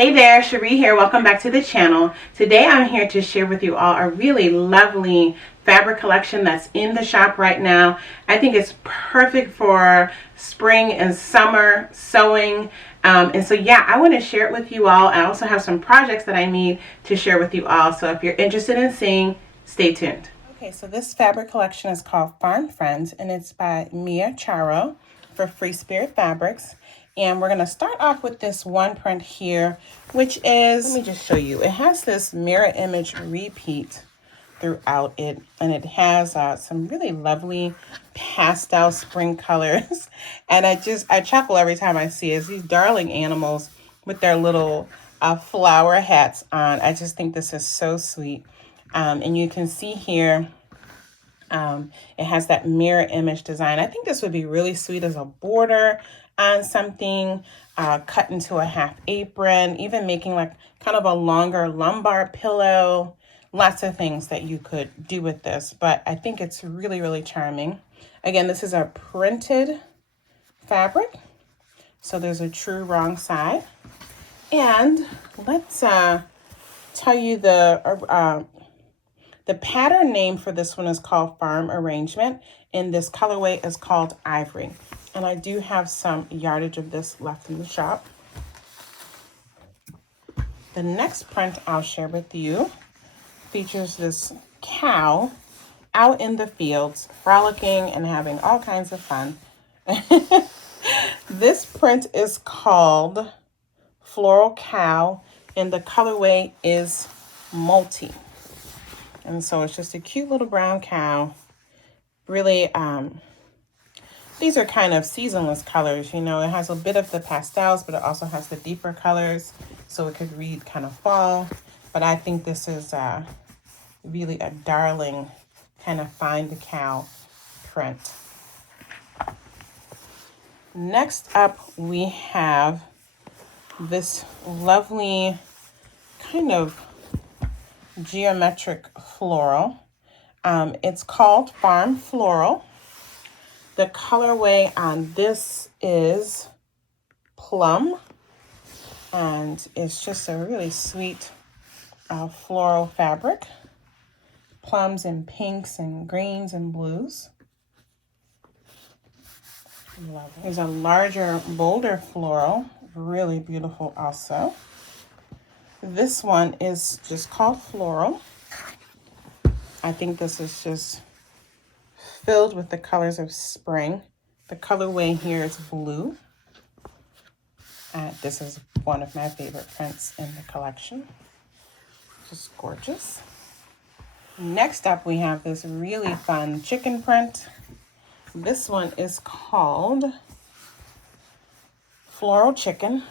Hey there, Cherie here. Welcome back to the channel. Today I'm here to share with you all a really lovely fabric collection that's in the shop right now. I think it's perfect for spring and summer sewing. And so yeah, I want to share it with you all. I also have some projects that I need to share with you all. So if you're interested in seeing, stay tuned. Okay, so this fabric collection is called Farm Friends, and it's by Mia Charro for Free Spirit Fabrics. And we're going to start off with this one print here, which is, let me just show you. It has this mirror image repeat throughout it, and it has some really lovely pastel spring colors. And I chuckle every time I see it. It's these darling animals with their little flower hats on. I just think this is so sweet. And you can see here, it has that mirror image design. I think this would be really sweet as a border on something, cut into a half apron, even making like kind of a longer lumbar pillow. Lots of things that you could do with this, but I think it's really, really charming. Again, this is a printed fabric, so there's a true wrong side. And let's tell you the pattern name for this one is called Farm Arrangement, and this colorway is called Ivory. And I do have some yardage of this left in the shop. The next print I'll share with you features this cow out in the fields, frolicking and having all kinds of fun. This print is called Floral Cow, and the colorway is Multi. And so it's just a cute little brown cow. Really, these are kind of seasonless colors. You know, it has a bit of the pastels, but it also has the deeper colors. So it could read kind of fall. But I think this is really a darling kind of find the cow print. Next up, we have this lovely kind of geometric floral. It's called Farm Floral. The colorway on this is Plum, and it's just a really sweet floral fabric. Plums and pinks and greens and blues. Love it. There's a larger, bolder floral, really beautiful also. This one is just called Floral. I think this is just filled with the colors of spring. The colorway here is blue. This is one of my favorite prints in the collection. Just gorgeous. Next up, we have this really fun chicken print. This one is called Floral Chicken.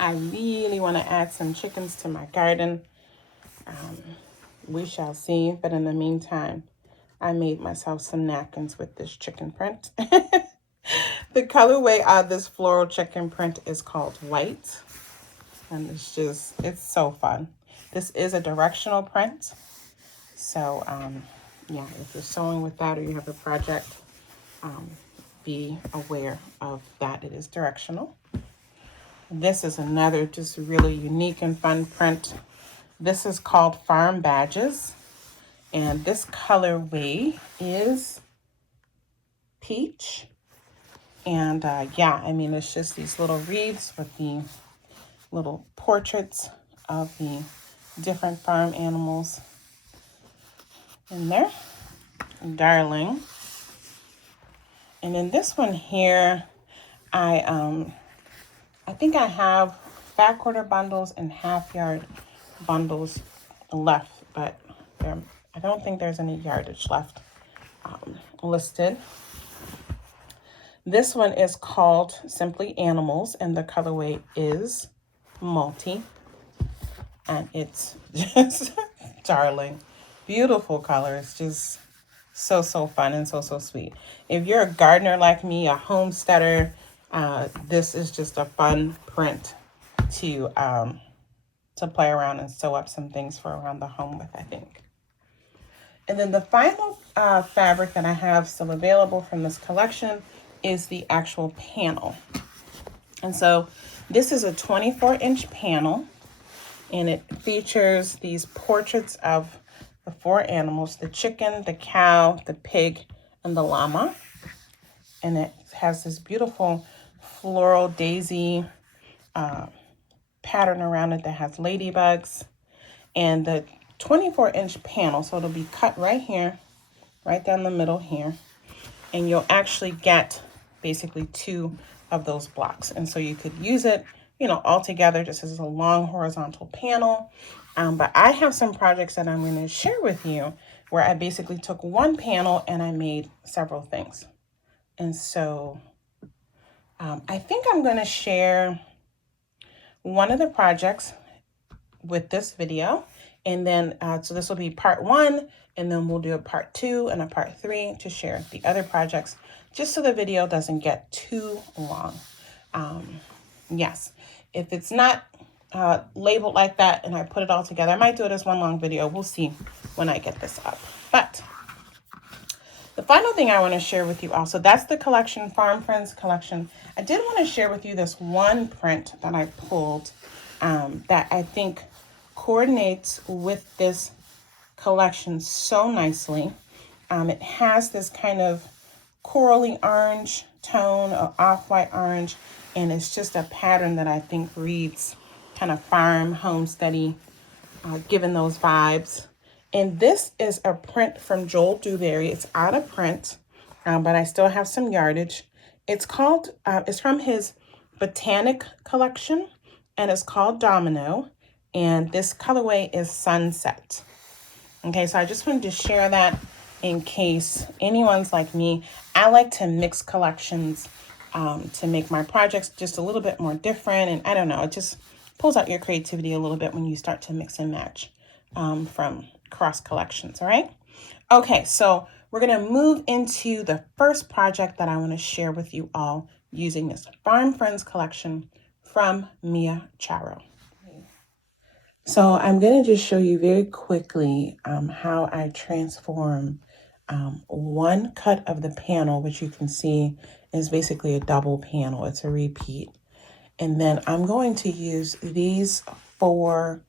I really want to add some chickens to my garden. We shall see. But in the meantime, I made myself some napkins with this chicken print. The colorway of this floral chicken print is called White. And it's so fun. This is a directional print. So, yeah, if you're sewing with that or you have a project, be aware of that. It is directional. This is another just really unique and fun print. This is called Farm Badges. And this colorway is Peach. And yeah, I mean, it's just these little wreaths with the little portraits of the different farm animals in there. Darling. And in this one here, I think I have fat quarter bundles and half yard bundles left, but I don't think there's any yardage left listed. This one is called Simply Animals, and the colorway is Multi. And it's just darling. Beautiful colors. Just so fun and so sweet. If you're a gardener like me, a homesteader, this is just a fun print to play around and sew up some things for around the home with, I think. And then the final fabric that I have still available from this collection is the actual panel. And so This is a 24-inch panel, and it features these portraits of the 4 animals: the chicken, the cow, the pig, and the llama. And it has this beautiful floral daisy pattern around it that has ladybugs. And the 24-inch panel, so it'll be cut right here, right down the middle here, and you'll actually get basically 2 of those blocks. And so you could use it, all together just as a long horizontal panel. But I have some projects that I'm going to share with you where I basically took one panel and I made several things. And so I think I'm going to share one of the projects with this video. And then, so this will be part 1, and then we'll do a part 2 and a part 3 to share the other projects, just so the video doesn't get too long. Yes, if it's not labeled like that and I put it all together, I might do it as one long video. We'll see when I get this up. But the final thing I want to share with you also, that's the collection, Farm Friends collection. I did want to share with you this one print that I pulled that I think coordinates with this collection so nicely. It has this kind of corally orange tone, or off-white orange, and it's just a pattern that I think reads kind of farm, homesteady, given those vibes. And this is a print from Joel Dewberry. It's out of print, but I still have some yardage. It's called, it's from his Botanic collection, and it's called Domino. And this colorway is Sunset. Okay, so I just wanted to share that in case anyone's like me. I like to mix collections to make my projects just a little bit more different. And I don't know, it just pulls out your creativity a little bit when you start to mix and match from cross collections, all right? Okay, so we're going to move into the first project that I want to share with you all using this Farm Friends collection from Mia Charro. So I'm going to just show you very quickly how I transform one cut of the panel, which you can see is basically a double panel. It's a repeat. And then I'm going to use these 4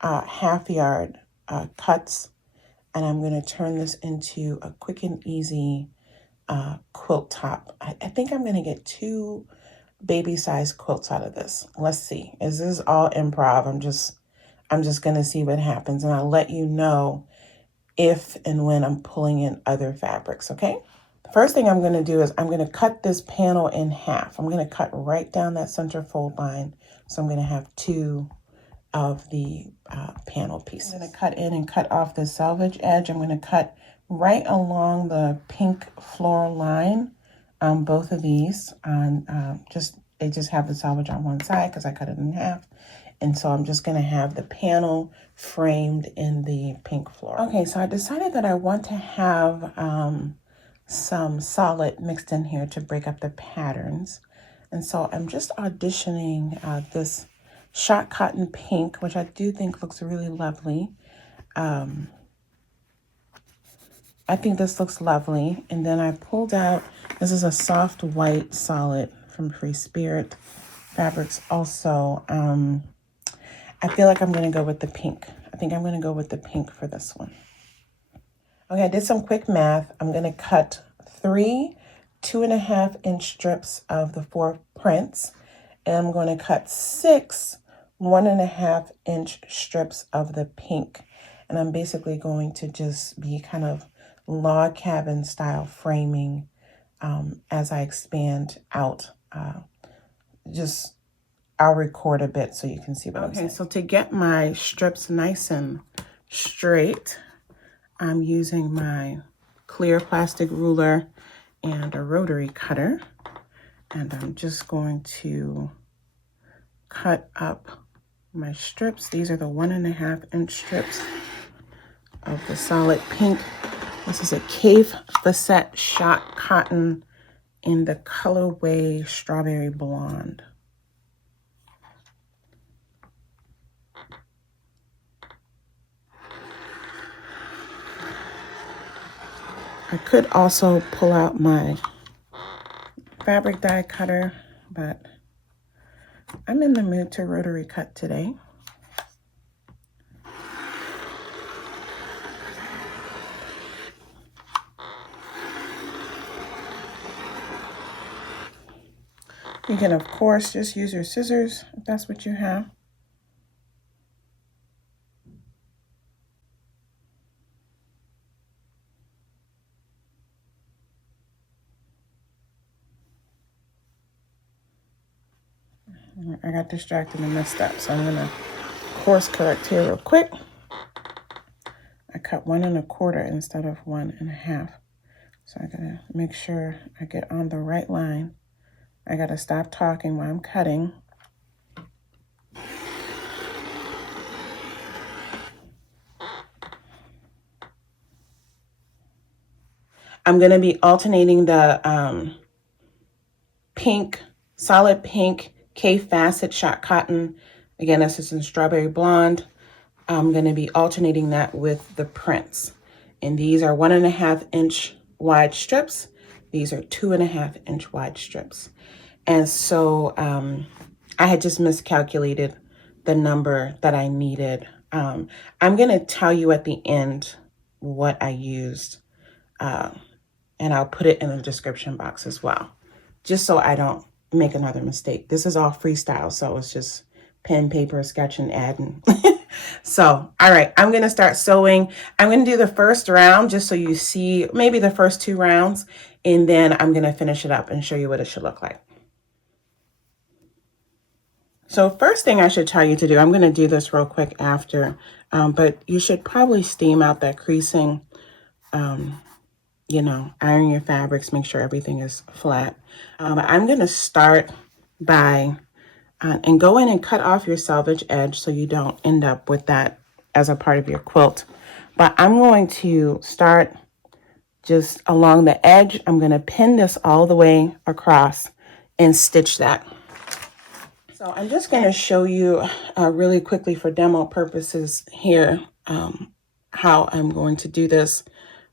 half yard cuts, and I'm going to turn this into a quick and easy quilt top. I think I'm going to get 2 baby size quilts out of this. Let's see. This is all improv. I'm just going to see what happens, and I'll let you know if and when I'm pulling in other fabrics, okay? The first thing I'm going to do is I'm going to cut this panel in half. I'm going to cut right down that center fold line. So I'm going to have 2 of the panel pieces. I'm going to cut in and cut off the selvage edge. I'm going to cut right along the pink floral line on both of these. They just have the selvage on one side because I cut it in half. And so I'm just going to have the panel framed in the pink floral. Okay, so I decided that I want to have some solid mixed in here to break up the patterns. And so I'm just auditioning this Shot Cotton pink, which I do think looks really lovely. I think this looks lovely. And then I pulled out, this is a soft white solid from Free Spirit Fabrics also. I feel like I'm going to go with the pink. I think I'm going to go with the pink for this one. Okay, I did some quick math. I'm going to cut 3 2.5-inch strips of the 4 prints, and I'm going to cut 6 1.5-inch strips of the pink. And I'm basically going to just be kind of log cabin style framing as I expand out. I'll record a bit so you can see what I'm saying. Okay, so to get my strips nice and straight, I'm using my clear plastic ruler and a rotary cutter. And I'm just going to cut up my strips. These are the 1.5-inch strips of the solid pink. This is a Kaffe Fassett Shot Cotton in the colorway Strawberry Blond. I could also pull out my fabric die cutter, but I I'm in the mood to rotary cut today. You can, of course, just use your scissors if that's what you have. I got distracted and messed up, so I'm going to course correct here real quick. I cut 1 1/4 instead of 1 1/2. So I got to make sure I get on the right line. I got to stop talking while I'm cutting. I'm going to be alternating the pink, solid pink Kaffe Fassett Shot Cotton. Again, this is in Strawberry Blond. I'm going to be alternating that with the prints. And these are 1 1/2 inch wide strips. These are 2 1/2 inch wide strips. And so I had just miscalculated the number that I needed. I'm going to tell you at the end what I used. And I'll put it in the description box as well, just so I don't make another mistake. This is all freestyle, so it's just pen, paper, sketch, and adding. So, all right, I'm going to start sewing. I'm going to do the first round just so you see maybe the first 2 rounds, and then I'm going to finish it up and show you what it should look like. So first thing I should tell you to do, I'm going to do this real quick after, but you should probably steam out that creasing. You know, iron your fabrics, make sure everything is flat. I'm going to start by, and go in and cut off your selvage edge so you don't end up with that as a part of your quilt. But I'm going to start just along the edge. I'm going to pin this all the way across and stitch that. So I'm just going to show you really quickly for demo purposes here how I'm going to do this.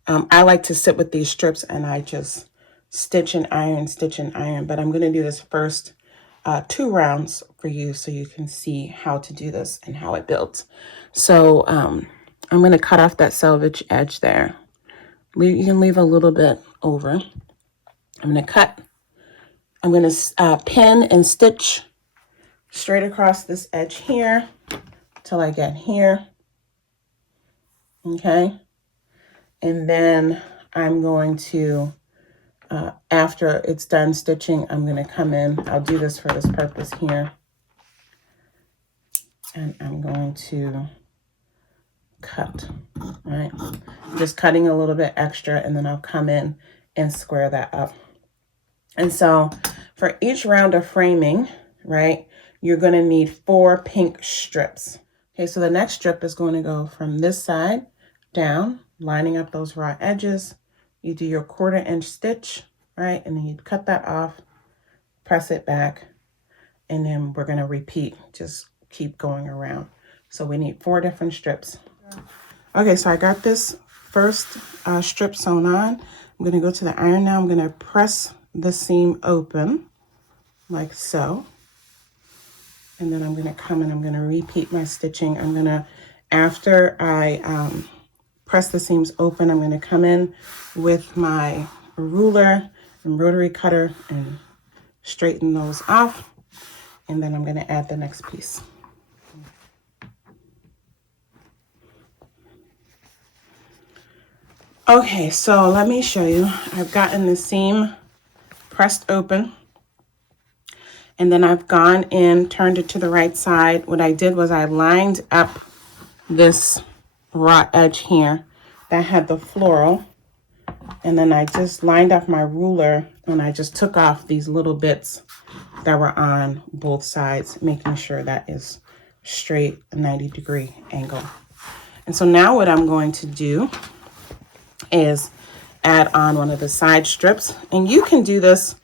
I like to sit with these strips and I just stitch and iron, but I'm going to do this first 2 rounds for you so you can see how to do this and how it builds. So I'm going to cut off that selvage edge there. You can leave a little bit over. I'm going to cut. I'm going to pin and stitch straight across this edge here till I get here. Okay. And then I'm going to, after it's done stitching, I'm going to come in. I'll do this for this purpose here. And I'm going to cut, right? Just cutting a little bit extra, and then I'll come in and square that up. And so for each round of framing, right, you're going to need 4 pink strips. Okay, so the next strip is going to go from this side down, lining up those raw edges. You do your 1/4 inch stitch, right? And then you cut that off, press it back, and then we're going to repeat, just keep going around. So we need 4 different strips. Okay, so I got this first strip sewn on. I'm going to go to the iron now. I'm going to press the seam open like so. And then I'm going to come and I'm going to repeat my stitching. I'm going to, after I press the seams open, I'm going to come in with my ruler and rotary cutter and straighten those off. And then I'm going to add the next piece. Okay, so let me show you. I've gotten the seam pressed open. And then I've gone in, turned it to the right side. What I did was I lined up this raw edge here that had the floral. And then I just lined up my ruler and I just took off these little bits that were on both sides, making sure that is straight, a 90-degree angle. And so now what I'm going to do is add on one of the side strips. And you can do this,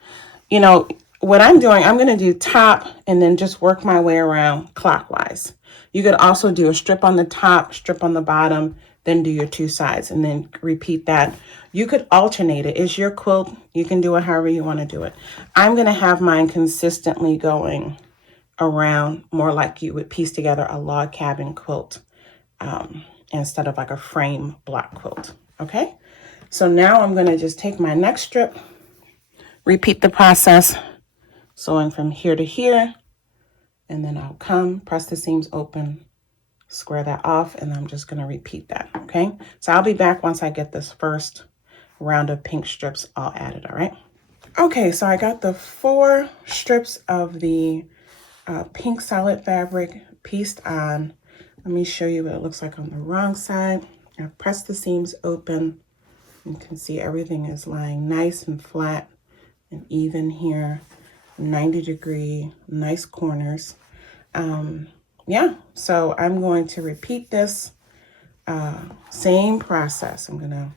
you know, what I'm doing, I'm going to do top and then just work my way around clockwise. You could also do a strip on the top, strip on the bottom, then do your 2 sides and then repeat that. You could alternate it. It's your quilt. You can do it however you want to do it. I'm going to have mine consistently going around more like you would piece together a log cabin quilt instead of like a frame block quilt. Okay, so now I'm going to just take my next strip, repeat the process, sewing from here to here, and then I'll come, press the seams open, square that off, and I'm just going to repeat that. Okay, so I'll be back once I get this first round of pink strips all added. All right. Okay, so I got the 4 strips of the pink solid fabric pieced on. Let me show you what it looks like on the wrong side. I pressed the seams open. You can see everything is lying nice and flat and even here. 90-degree, nice corners. Yeah, so I'm going to repeat this same process. I'm going to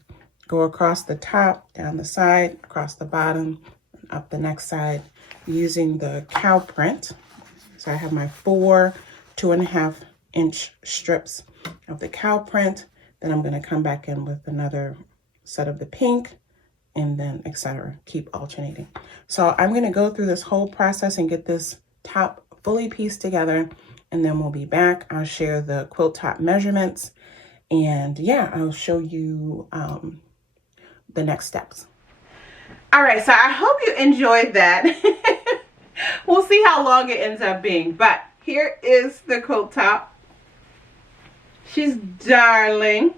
go across the top, down the side, across the bottom, and up the next side using the cow print. So I have my 4 2.5-inch strips of the cow print. Then I'm going to come back in with another set of the pink, and then etc. Keep alternating. So I'm going to go through this whole process and get this top fully pieced together, and then we'll be back. I'll share the quilt top measurements, and yeah, I'll show you the next steps. All right, so I hope you enjoyed that. We'll see how long it ends up being, but here is the quilt top. She's darling.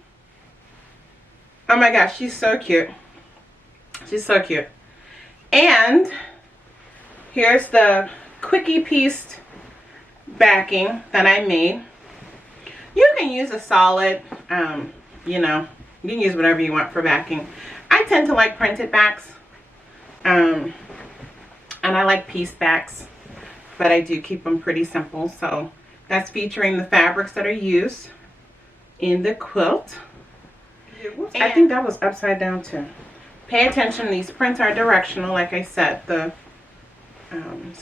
Oh my gosh, she's so cute. She's so cute. And here's the quickie pieced backing that I made. You can use a solid, you know, you can use whatever you want for backing. I tend to like printed backs, and I like pieced backs, but I do keep them pretty simple. So that's featuring the fabrics that are used in the quilt. I think that was upside down too. Pay attention, these prints are directional, like I said. So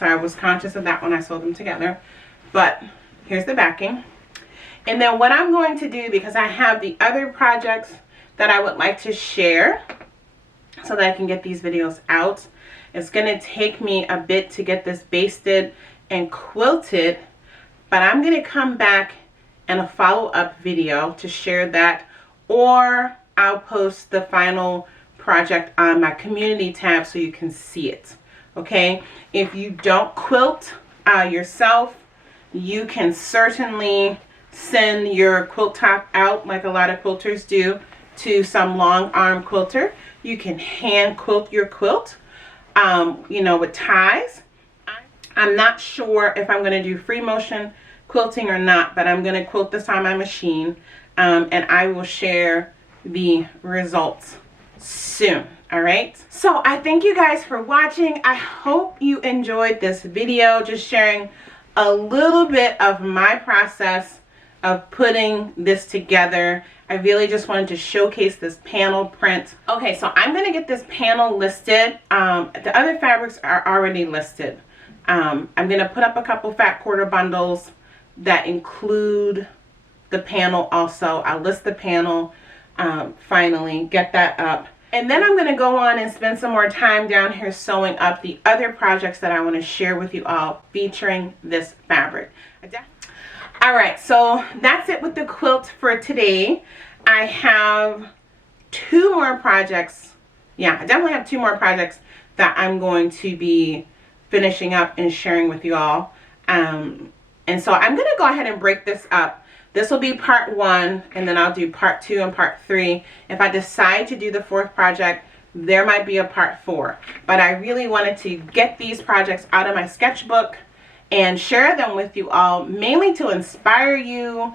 I was conscious of that when I sewed them together. But here's the backing. And then what I'm going to do, because I have the other projects that I would like to share so that I can get these videos out, it's going to take me a bit to get this basted and quilted, but I'm going to come back in a follow-up video to share that, or I'll post the final project on my community tab so you can see it. Okay, if you don't quilt yourself, you can certainly send your quilt top out, like a lot of quilters do, to some long arm quilter. You can hand quilt your quilt, you know, with ties. I'm not sure if I'm going to do free motion quilting or not, but I'm going to quilt this on my machine, and I will share the results soon. All right, so I thank you guys for watching. I hope you enjoyed this video, just sharing a little bit of my process of putting this together. I really just wanted to showcase this panel print. Okay, so I'm going to get this panel listed. The other fabrics are already listed. I'm going to put up a couple fat quarter bundles that include the panel also. I'll list the panel finally, get that up. And then I'm going to go on and spend some more time down here sewing up the other projects that I want to share with you all featuring this fabric. All right, so that's it with the quilt for today. I have 2 more projects. Yeah, I definitely have 2 more projects that I'm going to be finishing up and sharing with you all. And so I'm going to go ahead and break this up. This will be part 1, and then I'll do part 2 and part 3. If I decide to do the 4th project, there might be a part 4. But I really wanted to get these projects out of my sketchbook and share them with you all, mainly to inspire you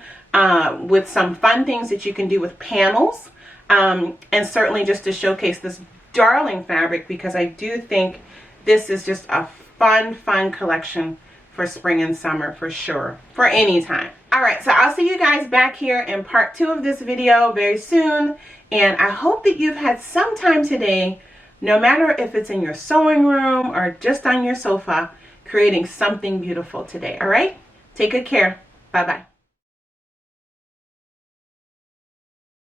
with some fun things that you can do with panels, and certainly just to showcase this darling fabric, because I do think this is just a fun collection for spring and summer, for sure, for any time. All right, so I'll see you guys back here in part 2 of this video very soon, and I hope that you've had some time today, no matter if it's in your sewing room or just on your sofa, creating something beautiful today. All right, take good care. Bye-bye.